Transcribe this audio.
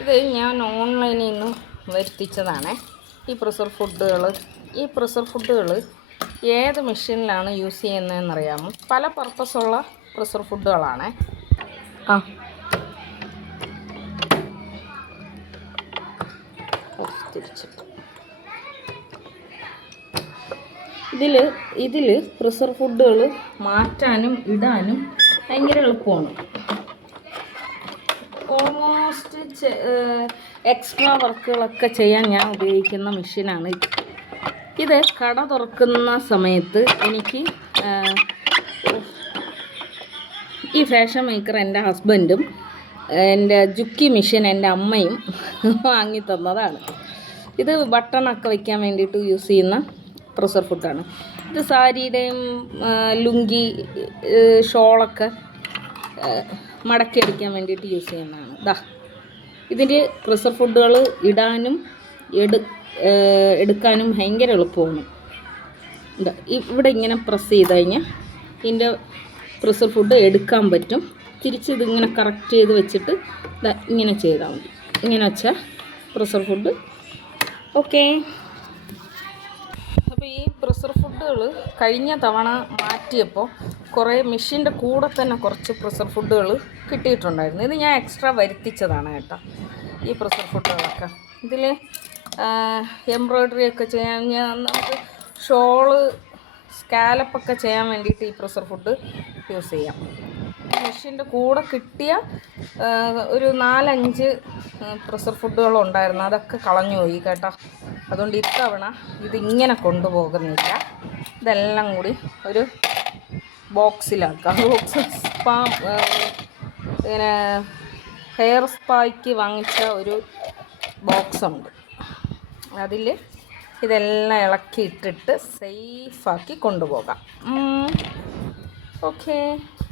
ഇത് ഞാൻ ഓൺലൈനിൽ നിന്ന് വരുത്തിച്ചതാണ്. ഈ പ്രസർ ഫുഡുകൾ ഈ പ്രസർ ഫുഡുകൾ ഏത് മെഷീനിലാണ് യൂസ് ചെയ്യുന്നതെന്നറിയാമോ? പല പർപ്പസുള്ള പ്രസർ ഫുഡുകളാണ്. ആ. ഇതിൽ ഇതിൽ പ്രഷർ ഫുഡുകൾ മാറ്റാനും ഇടാനും ഭയങ്കര എളുപ്പമാണ്. ഓൾമോസ്റ്റ് എക്സ്ട്രാ വർക്കുകളൊക്കെ ചെയ്യാൻ ഞാൻ ഉപയോഗിക്കുന്ന മെഷീനാണ് ഇത് കട തുറക്കുന്ന സമയത്ത് എനിക്ക് ഈ ഫാഷൻ മേക്കർ എന്റെ ഹസ്ബൻഡും എന്റെ ജുക്കി മെഷീൻ എന്റെ അമ്മയും വാങ്ങി തന്നതാണ്. ഇത് ബട്ടണൊക്കെ വയ്ക്കാൻ വേണ്ടിയിട്ട് യൂസ് ചെയ്യുന്ന പ്രഷർ ഫുഡാണ് ഇത് സാരിയുടെയും ലുങ്കി ഷോളൊക്കെ മടക്കി അടിക്കാൻ വേണ്ടിയിട്ട് യൂസ് ചെയ്യുന്നതാണ്. ദാ ഇതിന്റെ പ്രിസർ ഫുഡുകൾ ഇടാനും എടു എടുക്കാനും ഭയങ്കര എളുപ്പമാണ്. ഇതാ ഇവിടെ ഇങ്ങനെ പ്രസ് ചെയ്ത് കഴിഞ്ഞാൽ ഇതിന്റെ പ്രിസർ ഫുഡ് എടുക്കാൻ പറ്റും. തിരിച്ച് ഇതിങ്ങനെ കറക്റ്റ് ചെയ്ത് വെച്ചിട്ട് ദാ ഇങ്ങനെ ചെയ്താൽ മതി. ഇങ്ങനെ വെച്ചാൽ പ്രിസർ ഫുഡ് ഓക്കേ അപ്പോൾ ഈ പ്രിസർ ഫുഡുകൾ കഴിഞ്ഞ തവണ മാറ്റിയപ്പോൾ കുറേ മെഷീന്റെ കൂടെ തന്നെ കുറച്ച് പ്രഷർ ഫുഡുകൾ കിട്ടിയിട്ടുണ്ടായിരുന്നു. ഇത് ഞാൻ എക്സ്ട്രാ വരുത്തിച്ചതാണ് കേട്ടോ. ഈ പ്രഷർ ഫുഡുകളൊക്കെ ഇതിൽ എംബ്രോയ്ഡറി ഒക്കെ ചെയ്യാൻ ഞാൻ നമുക്ക് ഷോൾ സ്കാലപ്പൊക്കെ ചെയ്യാൻ വേണ്ടിയിട്ട് ഈ പ്രഷർ ഫുഡ് യൂസ് ചെയ്യാം. മെഷീന്റെ കൂടെ കിട്ടിയ ഒരു നാലഞ്ച് പ്രഷർ ഫുഡുകളുണ്ടായിരുന്നു അതൊക്കെ കളഞ്ഞു പോയി കേട്ടോ. അതുകൊണ്ട് ഇത്തവണ ഇതിങ്ങനെ കൊണ്ടുപോകുന്നില്ല. ഇതെല്ലാം കൂടി ഒരു ബോക്സിലാക്കാം. ബോക്സ് സ്പാ ഇങ്ങനെ ഹെയർ സ്പായ്ക്ക് വാങ്ങിച്ച ഒരു ബോക്സുണ്ട്. അതിൽ ഇതെല്ലാം ഇളക്കി ഇട്ടിട്ട് സേഫാക്കി കൊണ്ടുപോകാം. ഓക്കേ.